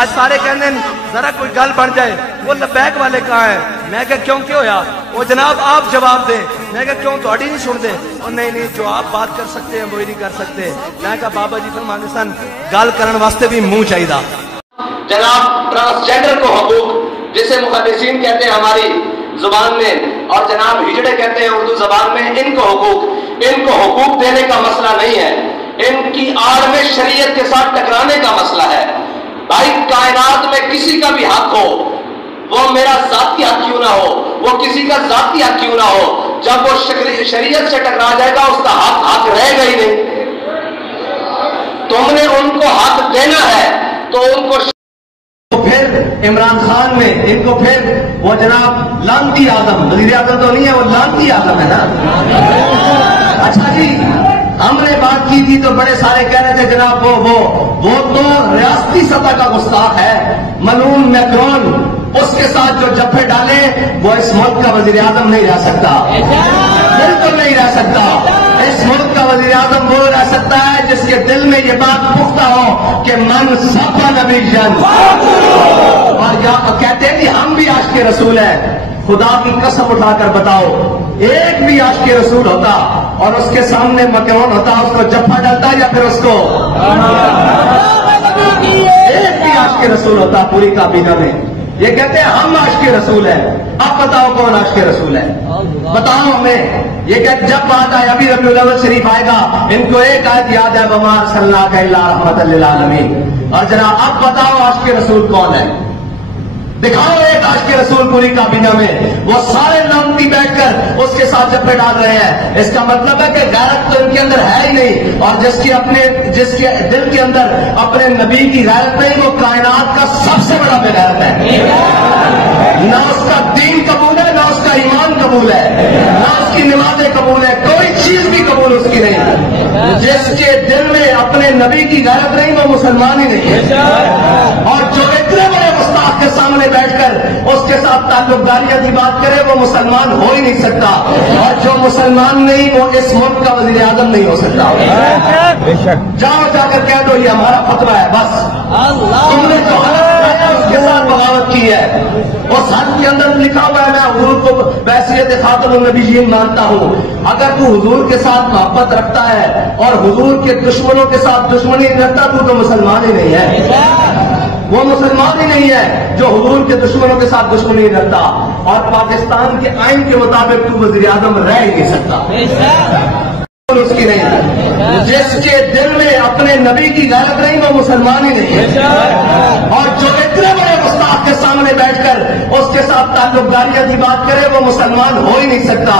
آج سارے کہنے ذرا کوئی گل بن جائے، وہ لبیک والے کہاں ہیں؟ میں کہا کیوں ہویا؟ وہ جناب آپ جواب دیں۔ میں کہا کیوں تہاڈی نہیں سن دے؟ اور نہیں جو آپ بات کر سکتے ہیں وہی نہیں کر سکتے۔ میں کہا بابا جی فرماندے سن گل کرن واسطے بھی منہ چاہیے۔ جناب ٹرانسجینڈر کو حقوق، جسے محدثین کہتے ہیں ہماری زبان میں، اور جناب ہجڑے کہتے ہیں اردو زبان میں، ان کو حقوق دینے کا مسئلہ نہیں ہے، ان کی آڑ میں شریعت کے ساتھ ٹکرانے کا مسئلہ ہے۔ بھائی کائنات میں کسی کا بھی حق ہو، وہ میرا ذاتی حق کیوں نہ ہو، وہ کسی کا ذاتی حق کیوں نہ ہو، جب وہ شریعت سے ٹکرا جائے گا اس کا حق رہے گا ہی نہیں۔ تم نے ان کو حق دینا ہے تو ان کو پھر عمران خان میں ان کو پھر وہ جناب لانتی آدم، وزیر اعظم تو نہیں ہے، وہ لانتی آدم ہے نا۔ اچھا جی ہم نے بات کی تھی تو بڑے سارے کہہ رہے تھے جناب وہ تو ریاستی سطح کا گستاخ ہے، ملعون میکرون، اس کے ساتھ جو جفے ڈالے وہ اس ملک کا وزیر اعظم نہیں رہ سکتا، بالکل نہیں رہ سکتا۔ اس ملک کا وزیر اعظم وہ رہ سکتا ہے جس کے دل میں یہ بات پختہ ہو کہ من صفا نبی جن، اور کہتے ہیں کہ ہم بھی عاشق رسول ہیں۔ خدا کی قسم اٹھا کر بتاؤ ایک بھی عاشق رسول ہوتا اور اس کے سامنے مکرون ہوتا، اس کو جفا ڈالتا یا پھر اس کو ایک بھی عاشق رسول ہوتا پوری کابینہ میں؟ یہ کہتے ہیں ہم عاشق رسول ہیں۔ اب بتاؤ کون عاشق رسول ہے؟ بتاؤ ہمیں۔ یہ کہ جب بات آئے ابھی ربیع الاول شریف آئے گا، ان کو ایک آیت یاد ہے وما ارسلناک الا رحمۃ للعالمین۔ اور جناب اب بتاؤ عاشق رسول کون ہے؟ دکھاؤ ایک عاشق رسول پوری کابینہ میں۔ وہ سارے لانتی بیٹھ کر اس کے ساتھ جفے ڈال رہے ہیں۔ اس کا مطلب ہے کہ غیرت تو ان کے اندر ہے ہی نہیں، اور جس کے دل کے اندر اپنے نبی کی غیرت نہیں، وہ کائنات کا سب سے بڑا بے غیرت ہے۔ نہ اس کا دین قبول ہے، نہ اس کا ایمان قبول ہے، نہ اس کی نمازیں قبول ہے، کوئی چیز بھی قبول اس کی نہیں۔ جس کے دل میں اپنے نبی کی غیرت نہیں وہ مسلمان ہی نہیں ہے۔ اور جو اتنے بڑے گستاخ کے سامنے بیٹھ کر اس کے ساتھ تعلق داریاں کی بات کرے وہ مسلمان ہو ہی نہیں سکتا، اور جو مسلمان نہیں وہ اس ملک کا وزیر اعظم نہیں ہو سکتا۔ جاؤ جا کر کہہ دو یہ ہمارا فتویٰ ہے، بس تم نے جو اس کے ساتھ بغاوت کی ہے۔ اور حدیث کے اندر لکھا ہوا ہے میں حضور کو بحیثیت خاتم النبیین مانتا ہوں۔ اگر تو حضور کے ساتھ محبت رکھتا ہے اور حضور کے دشمنوں کے ساتھ دشمنی نہیں رکھتا تو مسلمان ہی نہیں ہے، وہ مسلمان ہی نہیں ہے جو حضور کے دشمنوں کے ساتھ دشمنی نہیں رکھتا۔ اور پاکستان کے آئین کے مطابق تو وزیر اعظم رہ ہی نہیں سکتا، اس کی نہیں۔ جس کے دل میں اپنے نبی کی غیرت نہیں وہ مسلمان ہی نہیں ہے، اور جو اتنے بڑے گستاخ کے سامنے بیٹھ کر اس کے ساتھ تعلق داریاں کی بات کرے وہ مسلمان ہو ہی نہیں سکتا،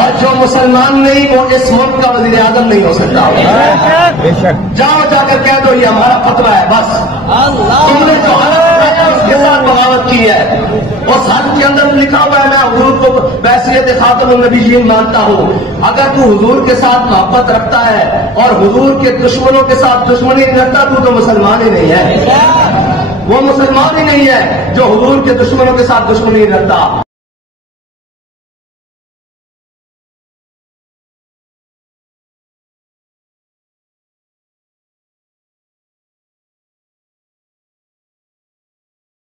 اور جو مسلمان نہیں وہ اس ملک کا وزیر اعظم نہیں ہو سکتا۔ جاؤ جا کر کہہ دو یہ ہمارا فتویٰ ہے، بس تم نے جو اس کے ساتھ بغاوت کی ہے۔ اس حدیث کے اندر لکھا ہوا ہے میں حضور کو بحیثیت خاتم النبیین مانتا ہوں۔ اگر تو حضور کے ساتھ محبت رکھتا ہے اور حضور کے دشمنوں کے ساتھ دشمنی نہیں رکھتا تو مسلمان ہی نہیں ہے، وہ مسلمان ہی نہیں ہے جو حضور کے دشمنوں کے ساتھ دشمنی نہیں رکھتا۔